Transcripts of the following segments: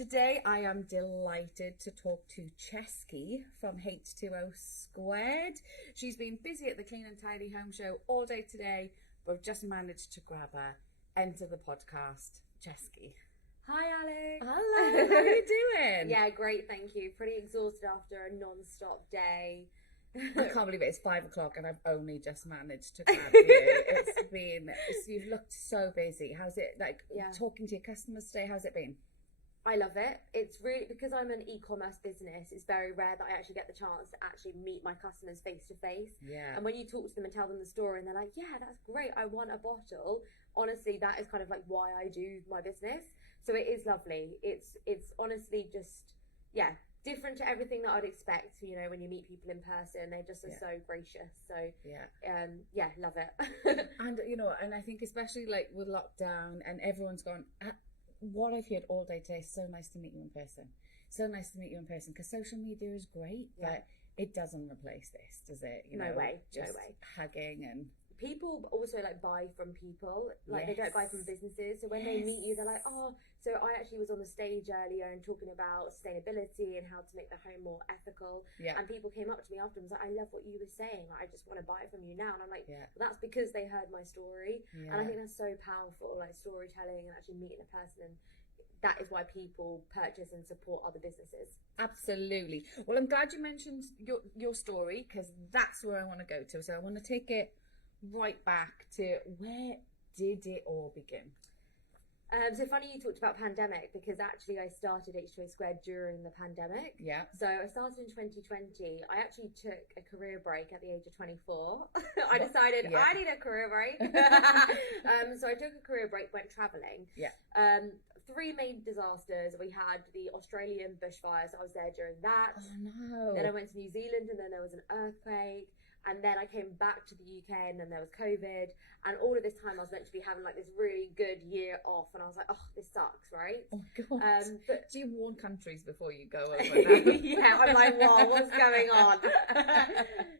Today I am delighted to talk to Chesky from H20SQD. She's been busy at the Clean and Tidy Home Show all day today, but we've just managed to grab her. Enter the podcast, Chesky. Hi, Alex. Hello, how are you doing? Yeah, great, thank you. Pretty exhausted after a non-stop day. I can't believe it. It's 5 o'clock and I've only just managed to grab you. You've looked so busy. How's it, talking to your customers today? How's it been? I love it. It's really, because I'm an e-commerce business, it's very rare that I actually get the chance to actually meet my customers face to face. Yeah. And when you talk to them and tell them the story and they're like, yeah, that's great, I want a bottle. Honestly, that is kind of like why I do my business. So it is lovely. It's honestly just, yeah, different to everything that I'd expect, you know, when you meet people in person. They just are so gracious. So yeah, love it. And I think especially like with lockdown and everyone's gone, what I've heard all day today is so nice to meet you in person. So nice to meet you in person, because social media is great, but it doesn't replace this, does it? No way. Hugging and... People also like buy from people, like they don't buy from businesses. So when they meet you, they're like, oh, so I actually was on the stage earlier and talking about sustainability and how to make the home more ethical. Yeah. And people came up to me after and was like, I love what you were saying. Like, I just want to buy it from you now. And I'm like, well, that's because they heard my story. Yeah. And I think that's so powerful, like storytelling and actually meeting a person. And that is why people purchase and support other businesses. Absolutely. Well, I'm glad you mentioned your story, because that's where I want to go to. So I want to take it right back to, where did it all begin? So funny you talked about pandemic, because actually I started H20SQD during the pandemic. Yeah. So I started in 2020. I actually took a career break at the age of 24. I decided I need a career break. So I took a career break, went travelling. Yeah. 3 main disasters. We had the Australian bushfires. I was there during that. Oh no. Then I went to New Zealand, and then there was an earthquake. And then I came back to the UK, and then there was COVID. And all of this time I was meant to be having like this really good year off. And I was like, oh, this sucks, right? Oh, God. But do you warn countries before you go over now? Yeah, I'm like, whoa, what's going on?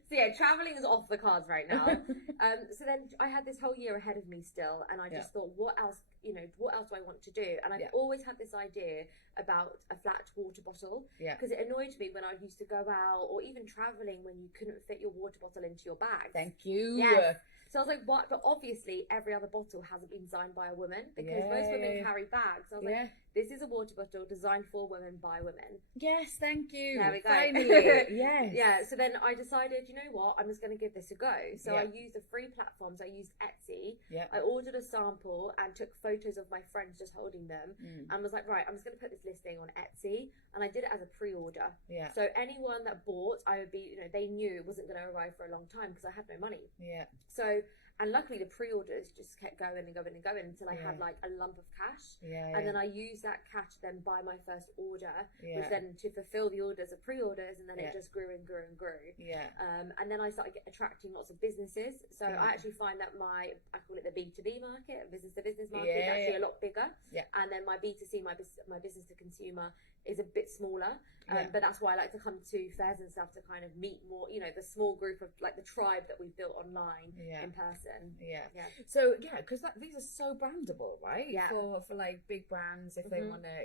So yeah, traveling is off the cards right now. So then I had this whole year ahead of me still. And I just thought, what else do I want to do? And I've always had this idea about a flat water bottle, because it annoyed me when I used to go out or even traveling when you couldn't fit your water bottle into your bag. Thank you. Yes. So I was like, what? But obviously every other bottle hasn't been designed by a woman, because most women carry bags. So I was like, this is a water bottle designed for women by women. Yes, thank you. There we go. Finally. Yes. Yeah, so then I decided, you know what, I'm just going to give this a go. So I used the free platforms. I used Etsy. Yeah. I ordered a sample and took photos of my friends just holding them, and was like, right, I'm just going to put this listing on Etsy. And I did it as a pre-order. Yeah. So anyone that bought, I would be, they knew it wasn't going to arrive for a long time, because I had no money. Yeah. So, and luckily the pre-orders just kept going and going and going until I had like a lump of cash. Yeah. And then I used that cash to then buy my first order, which then to fulfill the orders of pre-orders, and then it just grew and grew and grew. Yeah. And then I started attracting lots of businesses. So I actually find that I call it the B2B market, business to business market, is actually a lot bigger. Yeah. And then my B2C, my business to consumer, is a bit smaller. But that's why I like to come to fairs and stuff to kind of meet more, the small group of like the tribe that we've built online in person. Yeah. So because these are so brandable, right? Yeah. For like big brands, if they want to.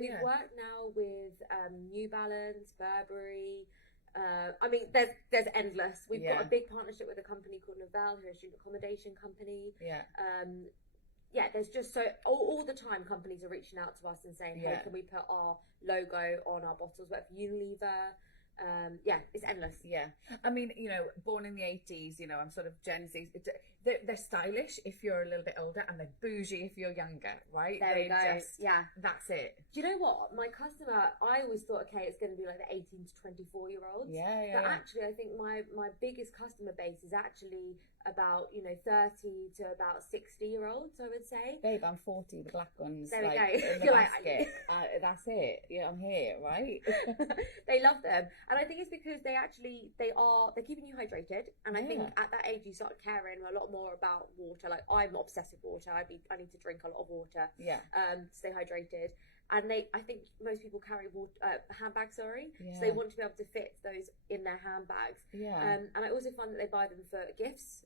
We've worked now with New Balance, Burberry. I mean, there's endless. We've got a big partnership with a company called Novell, who is a student accommodation company. Yeah. There's just all the time companies are reaching out to us and saying, hey, can we put our logo on our bottles? But for Unilever, it's endless. Yeah. I mean, born in the 80s, I'm sort of Gen Z. They're stylish if you're a little bit older, and they're bougie if you're younger, right? There we go. That's it. Do you know what? My customer, I always thought, okay, it's going to be like the 18 to 24 year olds. But actually, I think my biggest customer base is actually about 30 to about 60-year-olds, I would say. Babe, I'm 40. The black ones, there we go. In the basket. That's it. Yeah, I'm here, right? They love them, and I think it's because they're keeping you hydrated. And I think at that age you start caring a lot more about water. Like, I'm obsessed with water. I need to drink a lot of water. Yeah. Stay hydrated. And I think most people carry handbags, so they want to be able to fit those in their handbags. Yeah. And I also find that they buy them for gifts.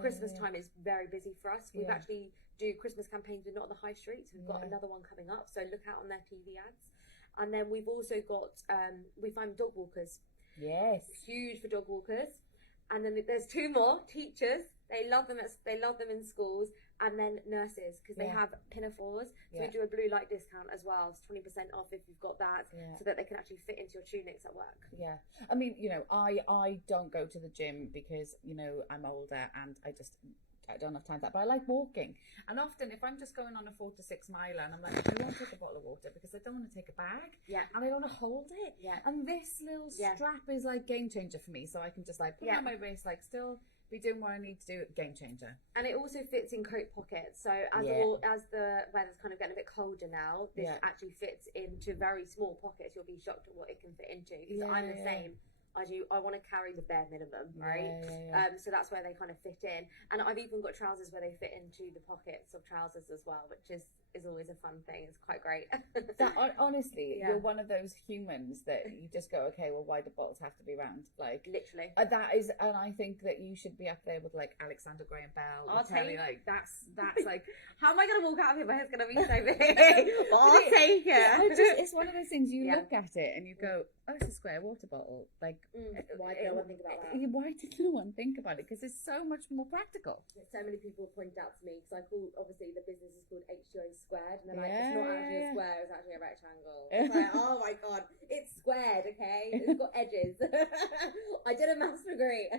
Christmas time is very busy for us. We've actually do Christmas campaigns, but not on the high streets. We've got another one coming up, so look out on their TV ads. And then we've also got, we find dog walkers. Yes. Huge for dog walkers. And then there's two more, teachers. They love them in schools. And then nurses, because they have pinafores. So we do a blue light discount as well. It's 20% off if you've got that, so that they can actually fit into your tunics at work. Yeah. I mean, you know, I don't go to the gym because, you know, I'm older and I don't have time for that. But I like walking. And often if I'm just going on a 4 to 6 miler and I'm like, I won't take a bottle of water because I don't want to take a bag. Yeah. And I don't want to hold it. Yeah. And this little strap is like game changer for me. So I can just like put it on my wrist, like still be doing what I need to do. Game changer. And it also fits in coat pockets. So as the weather's kind of getting a bit colder now, this actually fits into very small pockets. You'll be shocked at what it can fit into. Because I'm the same. I want to carry the bare minimum, right? So that's where they kind of fit in. And I've even got trousers where they fit into the pockets of trousers as well, which is always a fun thing. It's quite great. That, honestly, you're one of those humans that you just go, okay, well, why do bottles have to be round? Like, literally. That is, and I think that you should be up there with like Alexander Graham Bell. I'll tell you, like that's like, how am I going to walk out of here? My head's going to be so big. But I'll take it. It's one of those things you look at it and you go, oh, it's a square water bottle. Like, why did no one think about that? Why did no one think about it? Because it's so much more practical. So many people point out to me, because obviously the business is called H20SQD, and they're like, it's not actually a square, it's actually a rectangle. It's like, oh my god, it's squared, okay? It's got edges. I did a maths degree.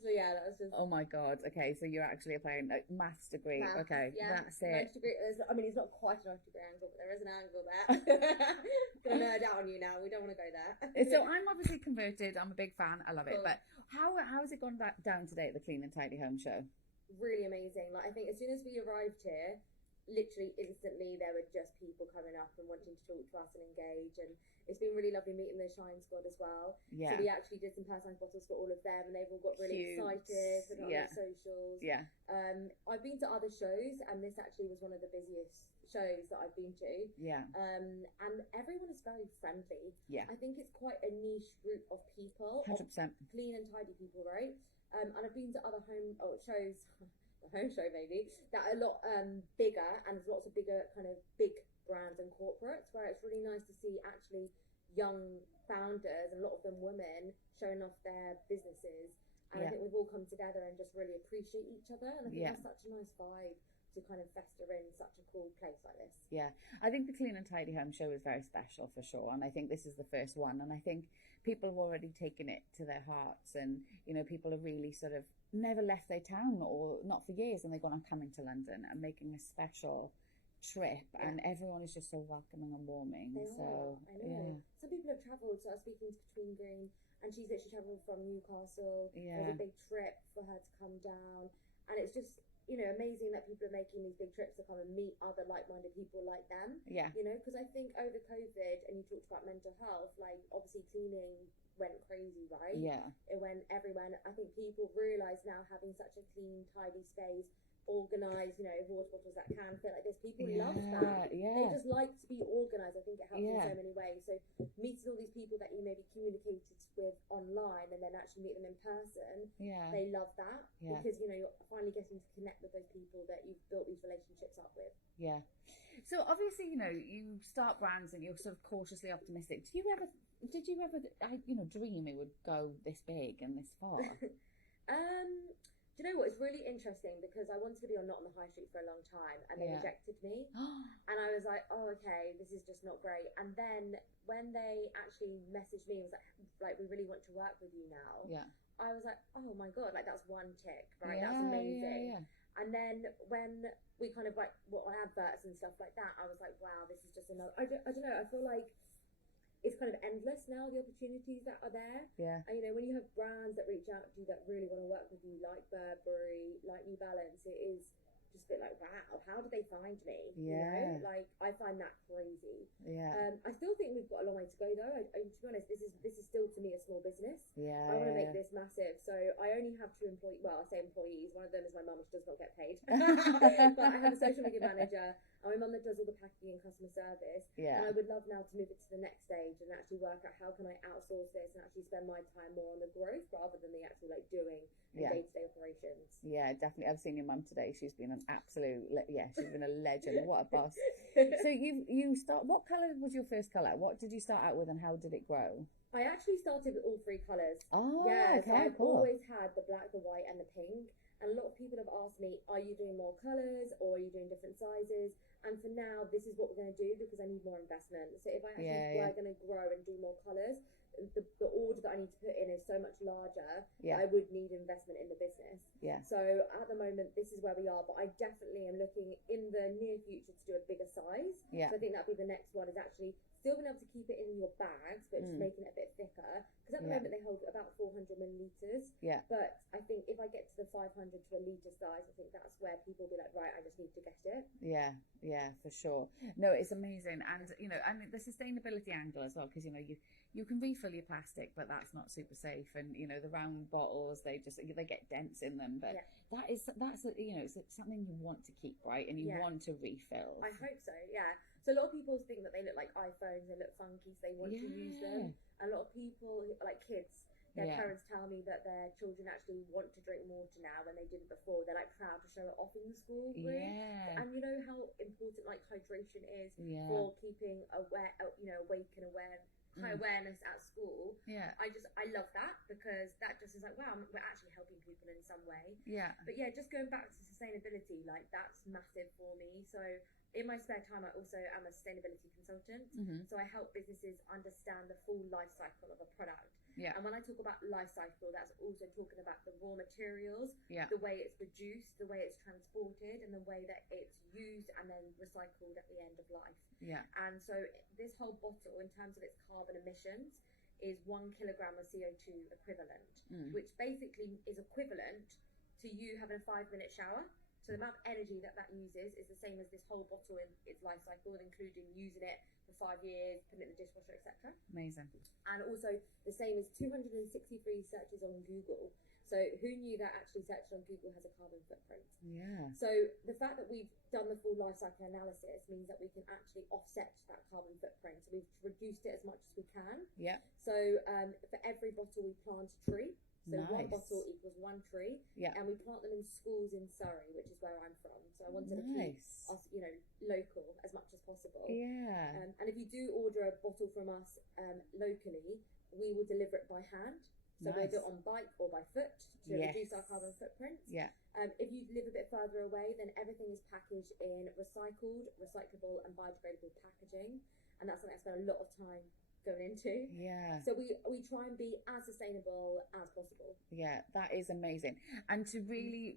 So yeah, that was just... Oh my god, okay, so you're actually applying a maths degree. Okay, that's it. Degree, I mean, it's not quite a 90-degree angle, but there is an angle there. Gonna nerd out on you now, we don't want to go there. So I'm obviously converted, I'm a big fan, I love it, but how has it gone down today at the Clean and Tidy Home Show? Really amazing. Like, I think as soon as we arrived here, literally instantly there were just people coming up and wanting to talk to us and engage, and it's been really lovely meeting the Shine Squad as well. So we actually did some personalised bottles for all of them, and they've all got really excited, put it on their socials. I've been to other shows, and this actually was one of the busiest shows that I've been to. And everyone is very friendly. I think it's quite a niche group of people. 100%. Clean and tidy people, right? And I've been to other shows, the home show maybe, that are a lot bigger, and there's lots of bigger kind of big brands and corporates, where it's really nice to see actually young founders, and a lot of them women, showing off their businesses. And I think we've all come together and just really appreciate each other, and I think that's such a nice vibe to kind of fester in such a cool place like this. I think the Clean and Tidy Home Show is very special for sure, and I think this is the first one, and I think people have already taken it to their hearts, and you know, people have really sort of never left their town, or not for years, and they've gone on coming to London and making a special trip, and everyone is just so welcoming and warming. I know. Some people have travelled, so I was speaking to Queen Green, and she's literally travelled from Newcastle. It was a big trip for her to come down, and it's just, you know, amazing that people are making these big trips to come and meet other like-minded people like them. You know, because I think over COVID, and you talked about mental health, like obviously cleaning went crazy, right? It went everywhere. And I think people realise now, having such a clean, tidy space, organised, you know, water bottles that can fit like this, people love that. They just like to be organised. I think it helps in so many ways. So meeting all these people that you maybe communicated with online, and then actually meet them in person, they love that, because you know, you're finally getting to connect with those people that you've built these relationships up with. So obviously, you know, you start brands and you're sort of cautiously optimistic. Did you ever you know, dream it would go this big and this far? Do you know what? It's really interesting, because I wanted to be on Not on the High Street for a long time, and they rejected me. And I was like, oh, okay, this is just not great. And then when they actually messaged me and was like, we really want to work with you now. I was like, oh my God, like that's one tick, right? That's amazing. And then when we kind of like were on adverts and stuff like that, I was like, wow, this is just another, I don't know, I feel like it's kind of endless now, the opportunities that are there. And you know, when you have brands that reach out to you that really want to work with you, like Burberry, like New Balance, it is just a bit like, wow, how did they find me? You know, like I find that crazy. I still think we've got a long way to go though. To be honest, this is still to me a small business. I want to make this massive. So I only have 2 employees. Well, I say employees. One of them is my mum, which does not get paid. But I have a social media manager, I'm my mum that does all the packing and customer service. And I would love now to move it to the next stage and actually work out how can I outsource this and actually spend my time more on the growth rather than the actual like doing day-to-day operations. Yeah, definitely. I've seen your mum today. She's been an absolute she's been a legend. What a boss. So you start, what colour was your first colour? What did you start out with and how did it grow? I actually started with all 3 colours. Oh, yeah, okay, so I've cool. always had the black, the white and the pink. And a lot of people have asked me, are you doing more colours or are you doing different sizes? And for now, this is what we're going to do because I need more investment. So if I actually were going to grow and do more colours, the order that I need to put in is so much larger that I would need investment in the business. So at the moment, this is where we are. But I definitely am looking in the near future to do a bigger size. So I think that'll be the next one, is actually still being able to keep it in your bags, but just making it a bit thicker. Because at the moment they hold about 400 millilitres. But I think if I get to the 500 to a litre size, I think that's where people will be like, right, I just need to get it. Yeah, for sure. No, it's amazing. And, and the sustainability angle as well, because, you can refill your plastic, but that's not super safe. And, the round bottles, they get dents in them. But that's it's something you want to keep, right? And you want to refill. I hope so, yeah. So a lot of people think that they look like iPhones, they look funky, so they want to use them. A lot of people, like kids, their parents tell me that their children actually want to drink water now when they didn't before. They're like proud to show it off in the school room. And you know how important like hydration is for keeping awake and aware. High awareness at school. I love that because that just is like, wow, we're actually helping people in some way. But just going back to sustainability, like that's massive for me. So in my spare time, I also am a sustainability consultant. So I help businesses understand the full life cycle of a product. And when I talk about life cycle, that's also talking about the raw materials, the way it's produced, the way it's transported, and the way that it's used and then recycled at the end of life. And so this whole bottle, in terms of its carbon emissions, is 1 kilogram of CO2 equivalent, which basically is equivalent to you having a 5-minute shower. So the amount of energy that uses is the same as this whole bottle in its life cycle, including using it for 5 years, putting it in the dishwasher, etc. Amazing. And also the same as 263 searches on Google. So who knew that actually searching on Google has a carbon footprint? So the fact that we've done the full life cycle analysis means that we can actually offset that carbon footprint. So we've reduced it as much as we can. So for every bottle we plant a tree. So 1 bottle equals 1 tree. And we plant them in schools in Surrey, which is where I'm from. So I wanted to keep us, local as much as possible. And if you do order a bottle from us locally, we will deliver it by hand. So we'll do it on bike or by foot to reduce our carbon footprint. If you live a bit further away, then everything is packaged in recycled, recyclable and biodegradable packaging. And that's something I spend a lot of time going into. So we try and be as sustainable as possible. That is amazing. And to really,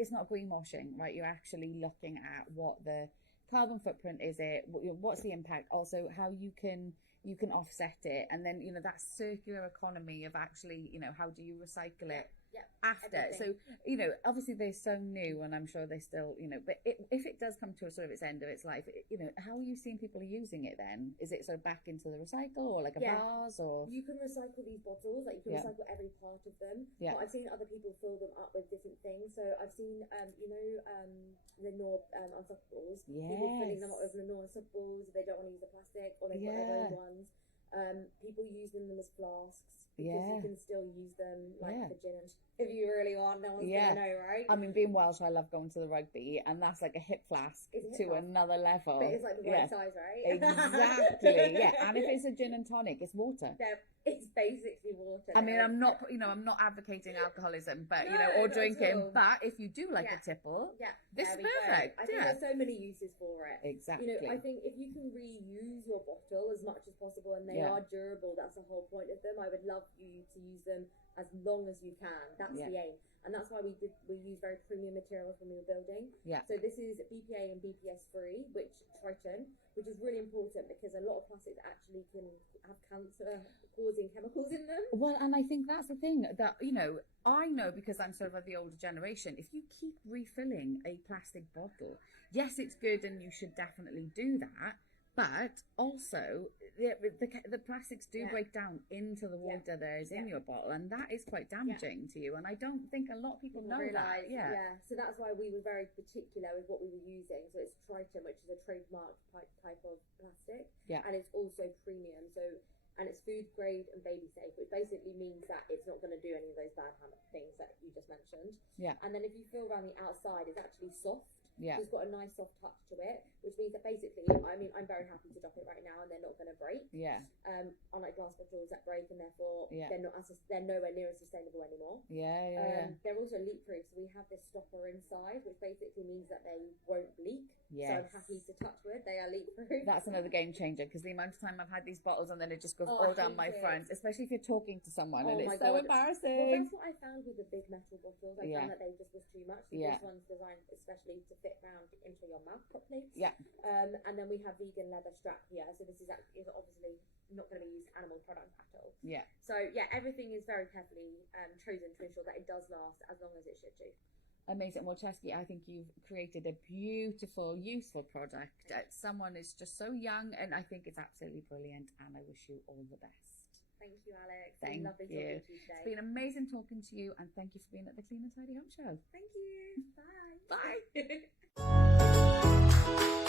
it's not greenwashing, right? You're actually looking at what the carbon footprint is, what's the impact, also how you can offset it, and then that circular economy of actually how do you recycle it after everything. So obviously they're so new, and I'm sure they still but if it does come to a sort of its end of its life, how are you seeing people using it then? Is it sort of back into the recycle or like a vase, or you can recycle these bottles, like you can recycle every part of them, but I've seen other people fill them up with different things. So I've seen Lenore unsuppables, people filling them up with Lenore unsuppables if they don't want to use the plastic, or they've got their own ones. People use them as flasks because you can still use them like for gin and if you really want. No one's gonna know, right? I mean, being Welsh, I love going to the rugby, and that's like a hip flask another level. But it's like the right size, right? Exactly. And if it's a gin and tonic, it's water. It's basically water. I mean, I'm not advocating alcoholism, but or drinking. But if you do like a tipple, this is perfect. I think there's so many uses for it. Exactly. I think if you can reuse your bottle as much as possible, and they are durable, that's the whole point of them. I would love you to use them as long as you can. That's the aim. And that's why we use very premium materials when we were building. So this is BPA and BPS free, which is really important because a lot of plastics actually can have cancer causing chemicals in them. Well, and I think that's the thing that I know, because I'm sort of the older generation. If you keep refilling a plastic bottle, yes, it's good and you should definitely do that. But also, the plastics do break down into the water there's in your bottle, and that is quite damaging to you. And I don't think a lot of people know that. Yeah. So that's why we were very particular with what we were using. So it's Triton, which is a trademarked type of plastic, and it's also premium. And it's food grade and baby safe, which basically means that it's not going to do any of those bad things that you just mentioned. Yeah. And then if you feel around the outside, it's actually soft. Yeah. So it's got a nice soft touch to it, which means that basically, I mean, I'm very happy to drop it right now, and they're not going to break. Yeah. Unlike glass bottles that break, and therefore they're nowhere near as sustainable anymore. Yeah. They're also leak proof, so we have this stopper inside, which basically means that they won't leak. Yes. So I'm happy to touch with. They are leak proof. That's another game changer, because the amount of time I've had these bottles and then it just goes all down my front, especially if you're talking to someone, and it's so embarrassing. Well, that's what I found with the big metal bottles. I found that they just was too much. So this one's designed especially to fit round into your mouth properly. Yeah. And then we have vegan leather strap here. So this is obviously not going to be used animal product at all. Yeah. So yeah, everything is very carefully chosen to ensure that it does last as long as it should do. Amazing. Well, Chesky, I think you've created a beautiful, useful product. Someone is just so young, and I think it's absolutely brilliant, and I wish you all the best. Thank you, Alex. Thank you. Talking to you today. It's been amazing talking to you, and thank you for being at the Clean and Tidy Home Show. Thank you. Bye. Bye.